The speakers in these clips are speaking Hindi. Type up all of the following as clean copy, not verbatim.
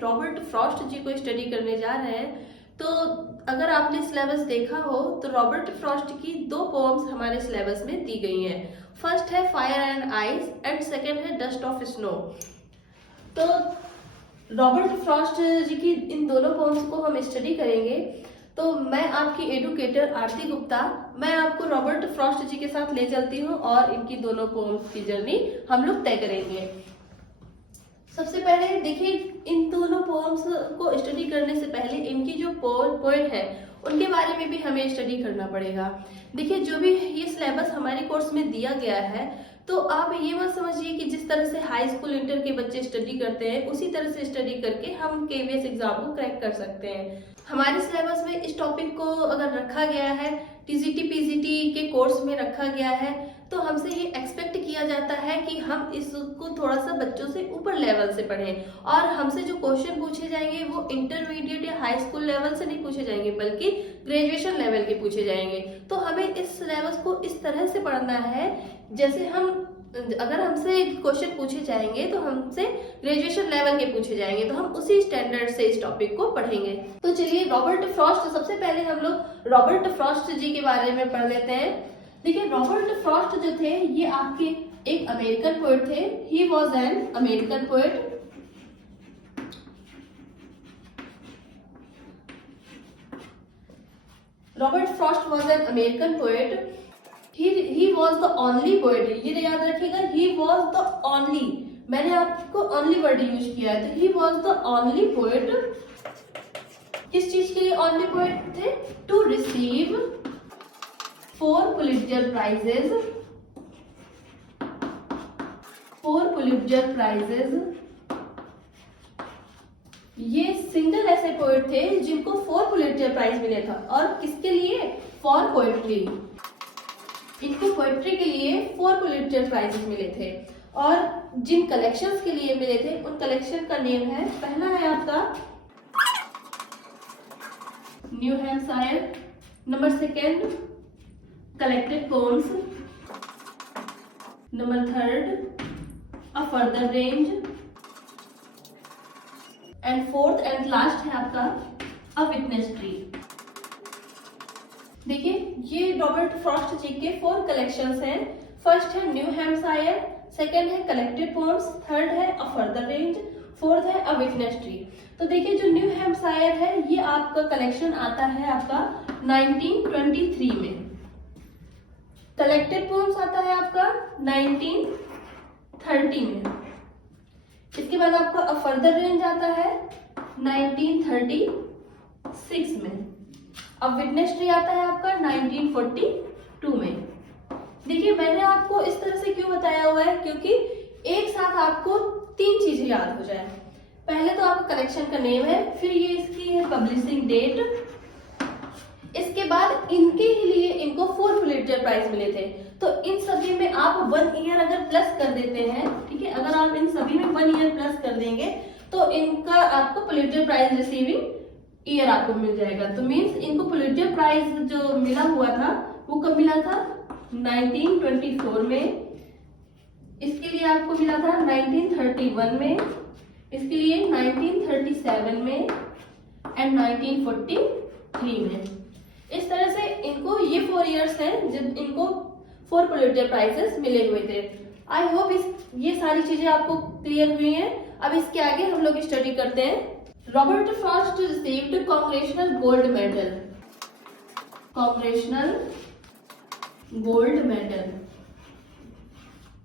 रॉबर्ट फ्रॉस्ट जी को स्टडी करने जा रहे हैं। तो अगर आपने सिलेबस देखा हो तो रॉबर्ट फ्रॉस्ट की 2 पोएम्स हमारे सिलेबस में दी गई हैं। फर्स्ट है fire and ice and second है डस्ट ऑफ स्नो। तो रॉबर्ट फ्रॉस्ट जी की इन दोनों पोएम्स को हम स्टडी करेंगे। तो मैं आपकी एडुकेटर आरती गुप्ता, मैं आपको रॉबर्ट फ्रॉस्ट जी के साथ ले चलती हूँ और इनकी दोनों पोएम्स की जर्नी हम लोग तय करेंगे। सबसे पहले देखिए, इन दोनों पोएम्स को स्टडी करने से पहले इनकी जो पोएट है उनके बारे में भी हमें स्टडी करना पड़ेगा। देखिए, जो भी ये सिलेबस हमारे कोर्स में दिया गया है, तो आप ये मत समझिए कि जिस तरह से हाई स्कूल इंटर के बच्चे स्टडी करते हैं उसी तरह से स्टडी करके हम केवीएस एग्जाम को क्रैक कर सकते हैं। हमारे सिलेबस में इस टॉपिक को अगर रखा गया है, टीजीटी पीजीटी के कोर्स में रखा गया है, तो हमसे ये एक्सपेक्ट किया जाता है कि हम इसको थोड़ा सा बच्चों से ऊपर लेवल से पढ़ें और हमसे जो क्वेश्चन पूछे जाएंगे वो इंटरमीडिएट या हाई स्कूल लेवल से नहीं पूछे जाएंगे बल्कि ग्रेजुएशन लेवल के पूछे जाएंगे। तो हमें इस सिलेबस को इस तरह से पढ़ना है जैसे अगर हमसे क्वेश्चन पूछे जाएंगे तो हमसे ग्रेजुएशन लेवल के पूछे जाएंगे, तो हम उसी स्टैंडर्ड से इस टॉपिक को पढ़ेंगे। तो चलिए, रॉबर्ट फ्रॉस्ट, सबसे पहले हम लोग रॉबर्ट फ्रॉस्ट जी के बारे में पढ़ लेते हैं। देखिए, रॉबर्ट फ्रॉस्ट जो थे ये आपके एक अमेरिकन पोएट थे। He was an American poet. Robert Frost was an American poet. He was the only poet, ये याद रखिएगा, he was the only, मैंने आपको only वर्ड यूज किया है। तो he was the only poet, किस चीज के लिए only poet थे? To receive 4 Pulitzer prizes, 4 Pulitzer prizes। ये सिंगल ऐसे पोएट थे जिनको 4 पुलिट्जर प्राइज मिले था। और किसके लिए? For poetry. इनको पोएट्री के लिए 4 पुलिट्जर प्राइजेस मिले थे और जिन कलेक्शंस के लिए मिले थे उन कलेक्शन का नेम है, पहला है आपका new Hampshire, number 2 collected poems, number 3 a further range and 4th and last है आपका अ विटनेस ट्री। देखिए, ये रॉबर्ट फ्रॉस्ट जी के 4 कलेक्शंस हैं। फर्स्ट है न्यू हैम्पशायर, सेकंड है कलेक्टेड पोएम्स, थर्ड है अ फर्दर रेंज, 4th है अ विटनेस ट्री। तो देखिए, जो न्यू हैम्पशायर है ये आपका कलेक्शन आता है आपका 1923 में। कलेक्टेड पोएम्स आता है आपका 1930 में। इसके बाद आपका अ फर्दर रेंज आता है 1936 में। अब विटनेस ट्री आता है आपका 1942 में। देखिए, मैंने आपको इस तरह से क्यों बताया हुआ है, क्योंकि एक साथ आपको 3 चीजें याद हो जाए। पहले तो आपका कलेक्शन का नेम है, फिर ये इसकी है पब्लिशिंग डेट, इसके बाद इनके ही लिए इनको 4 पुलिट्जर प्राइज मिले थे। तो इन सभी में आप 1 ईयर अगर प्लस कर देते हैं, ठीक है, अगर आप इन सभी में 1 ईयर प्लस कर देंगे तो इनका आपको पुलिट्जर प्राइज रिसीविंग ईयर आपको मिल जाएगा। तो मीन्स इनको पुलिट्जर प्राइज जो मिला हुआ था वो कब मिला था? 1924 में। इसके लिए आपको मिला था 1931 में, इसके लिए 1937 में एंड 1943 में। इस तरह से इनको ये 4 इयर्स हैं जब इनको 4 पुलिट्जर प्राइजेस मिले हुए थे। आई होप ये सारी चीजें आपको क्लियर हुई हैं। अब इसके आगे हम लोग स्टडी करते हैं। Robert Frost received congressional gold medal. Congressional gold medal.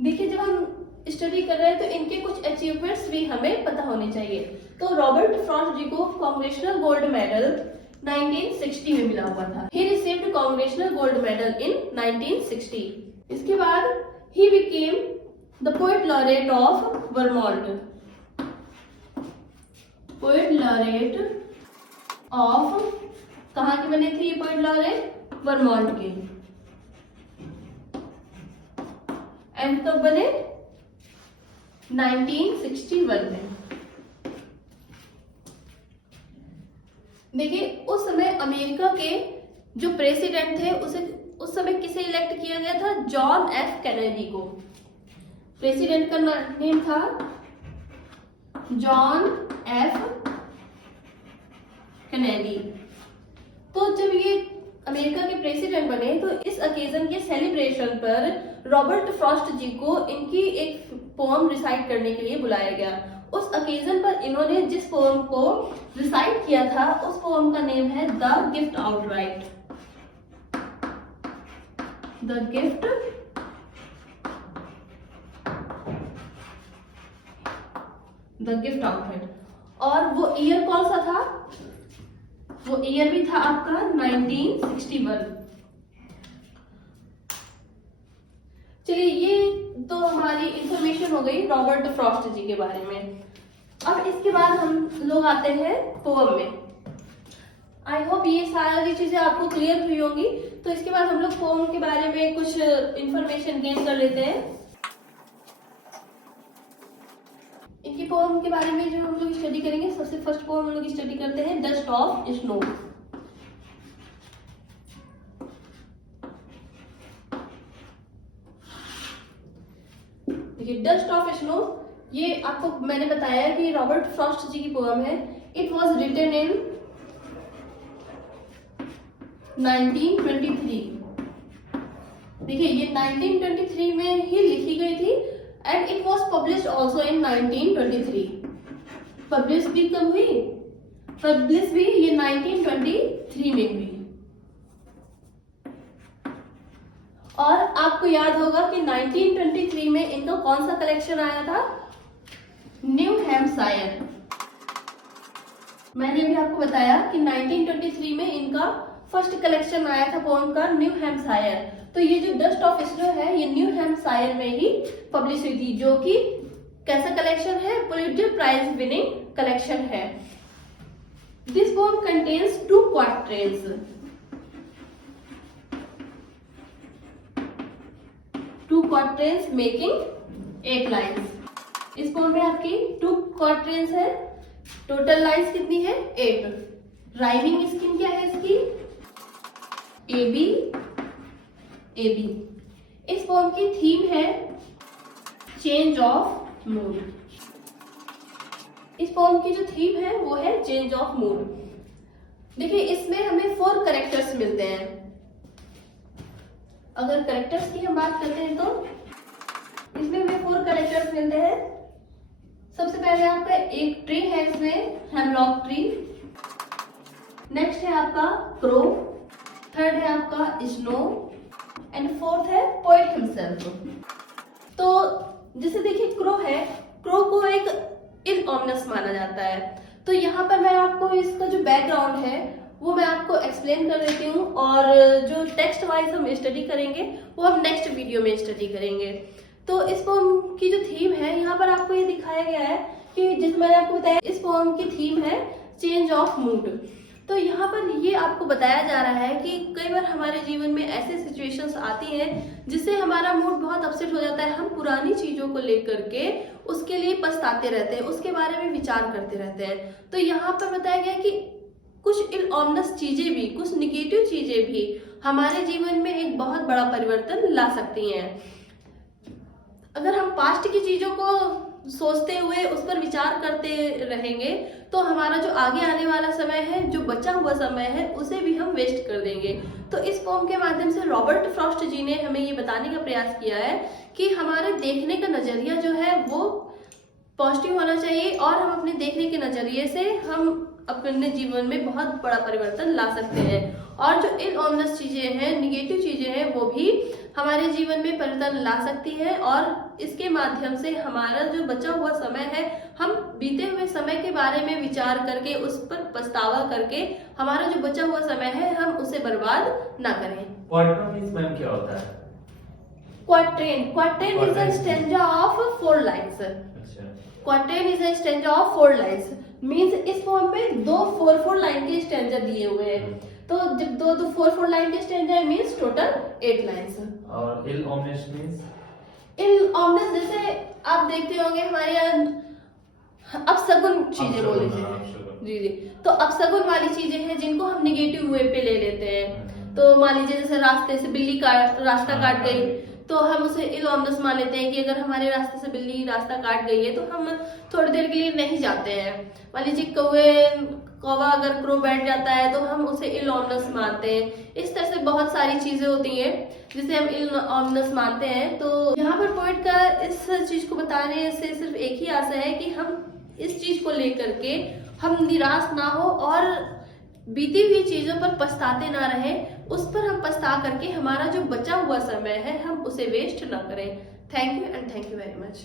देखिए, जब हम स्टडी कर रहे हैं तो इनके कुछ अचीवमेंट्स भी हमें पता होने चाहिए। तो रॉबर्ट फ्रॉस्ट जी को कांग्रेशनल गोल्ड मेडल 1960 में मिला हुआ था। He received congressional gold medal in 1960। इसके बाद he became the poet laureate of Vermont. Poet laureate of, कहाँ के बने थे ये पोएट लॉरेट? वर्मोंट के। एंड कब बने? 1961 में। देखिए, उस समय अमेरिका के जो प्रेसिडेंट थे उस समय किसे इलेक्ट किया गया था? जॉन एफ कैनेडी को। प्रेसिडेंट का नेम था जॉन एफ कैनेडी। तो जब ये अमेरिका के प्रेसिडेंट बने तो इस ओकेजन के सेलिब्रेशन पर रॉबर्ट फ्रॉस्ट जी को इनकी एक पोएम रिसाइट करने के लिए बुलाया गया। उस ओकेजन पर इन्होंने जिस पोएम को रिसाइट किया था उस पोएम का नेम है the gift outright. The gift outright. और वो ईयर कौन सा था? वो ईयर भी था आपका 1961। चलिए, ये तो हमारी इंफॉर्मेशन हो गई रॉबर्ट फ्रॉस्ट जी के बारे में। अब इसके बाद हम लोग आते हैं पोएम में। आई होप ये सारी चीजें आपको क्लियर हुई होंगी। तो इसके बाद हम लोग पोएम के बारे में कुछ इंफॉर्मेशन गेन कर लेते हैं। इनकी पोएम के बारे में जो हम लोग स्टडी करेंगे, सबसे फर्स्ट पोएम हम लोग स्टडी करते हैं डस्ट ऑफ स्नो। देखिए, डस्ट ऑफ स्नो, ये आपको मैंने बताया कि रॉबर्ट फ्रॉस्ट जी की पोएम है। It was written in 1923। देखिए, ये 1923 में ही लिखी गई थी and it was published also in 1923। Publish भी कब हुई? पब्लिश भी ये 1923 में हुई। और आपको याद होगा कि 1923 में इनका कौन सा कलेक्शन आया था? New Hampshire. मैंने भी आपको बताया कि 1923 में इनका फर्स्ट कलेक्शन आया था पोएम का, न्यू हैम्पशायर। तो ये जो डस्ट ऑफ स्नो है ये न्यू हैम्पशायर में ही पब्लिश हुई थी, जो कि कैसा कलेक्शन है? पुलिट्जर प्राइज विनिंग कलेक्शन है। This poem contains 2 quatrains. 2 quatrains making 8 lines. इस पोएम में आपकी 2 क्वाट्रेंस है। टोटल लाइन्स कितनी है? 8। राइमिंग स्कीम क्या है इसकी? A B A B. इस पोएम की थीम है चेंज ऑफ मूड। इस पोएम की जो थीम है वो है चेंज ऑफ मूड। देखिए, इसमें हमें 4 कैरेक्टर्स मिलते हैं। अगर कैरेक्टर्स की हम बात करते हैं तो इसमें हमें 4 कैरेक्टर्स मिलते हैं। सबसे पहले आपका एक ट्री है, इसमें हेमलॉक ट्री। नेक्स्ट है आपका क्रो। थर्ड है आपका स्नो एंड फोर्थ है पोएट हिमसेल्फ। तो जैसे देखिए, क्रो है, क्रो को एक इनऑमनस माना जाता है। तो यहाँ पर मैं आपको इसका जो बैकग्राउंड है वो मैं आपको एक्सप्लेन कर देती हूँ, और जो टेक्स्ट वाइज हम स्टडी करेंगे वो हम नेक्स्ट वीडियो में स्टडी करेंगे। तो इस पोएम की जो थीम है यहाँ पर आपको ये दिखाया गया है कि जिस मैंने आपको बताया, इस पोएम की थीम है चेंज ऑफ मूड। तो यहाँ पर ये आपको बताया जा रहा है कि कई बार हमारे जीवन में ऐसे सिचुएशंस आती हैं जिससे हमारा मूड बहुत अपसेट हो जाता है। हम पुरानी चीजों को लेकर के उसके लिए पछताते रहते हैं, उसके बारे में विचार करते रहते हैं। तो यहाँ पर बताया गया कि कुछ इनऑमनस चीजें भी, कुछ निगेटिव चीजें भी हमारे जीवन में एक बहुत बड़ा परिवर्तन ला सकती हैं। अगर हम पास्ट की चीजों को सोचते हुए उस पर विचार करते रहेंगे तो हमारा जो आगे आने वाला समय है, जो बचा हुआ समय है, उसे भी हम वेस्ट कर देंगे। तो इस पोएम के माध्यम से रॉबर्ट फ्रॉस्ट जी ने हमें ये बताने का प्रयास किया है कि हमारे देखने का नजरिया जो है वो पॉजिटिव होना चाहिए, और हम अपने देखने के नजरिए से हम अपने जीवन में बहुत बड़ा परिवर्तन ला सकते हैं। और जो इनऑमनस चीजें हैं, निगेटिव चीजें हैं, वो भी हमारे जीवन में परिवर्तन ला सकती है, और इसके माध्यम से हमारा जो बचा हुआ समय है, हम बीते हुए समय के बारे में विचार करके, उस पर पछतावा करके हमारा जो बचा हुआ समय है हम उसे बर्बाद ना करें। क्वाट्रेन क्या होता है? Quatrain is a stanza of 4 lines. Quatrain is a stanza of 4 lines means इस पोएम में 2 4 लाइन के स्टैंजा दिए हुए हैं। तो जब 2 4 लाइन के स्टैंजा है मींस टोटल 8 लाइन्स। और इल ऑमनेस मींस? इल ऑमनेस जैसे आप देखते होंगे हमारे यहाँ अपशगुन चीजें बोली जाती जी जी। तो अपशगुन वाली चीजें हैं जिनको हम निगेटिव वे पे ले लेते हैं। तो मान लीजिए जैसे रास्ते से बिल्ली रास्ता काट गई, तो हम उसे इल ऑमनस मान लेते हैं कि अगर हमारे रास्ते से बिल्ली रास्ता काट गई है तो हम थोड़ी देर के लिए नहीं जाते हैं। मान लीजिए कौवा अगर क्रो बैठ जाता है तो हम उसे इल ऑमनस मानते हैं। इस तरह से बहुत सारी चीजें होती हैं जिसे हम इल ऑमनस मानते हैं। तो यहाँ पर पोएट का इस चीज को बताने से सिर्फ एक ही आशा है कि हम इस चीज को लेकर के हम निराश ना हो और बीती हुई चीजों पर पछताते ना रहे, उस पर हम पछता करके हमारा जो बचा हुआ समय है हम उसे वेस्ट ना करें। Thank you and thank you very much.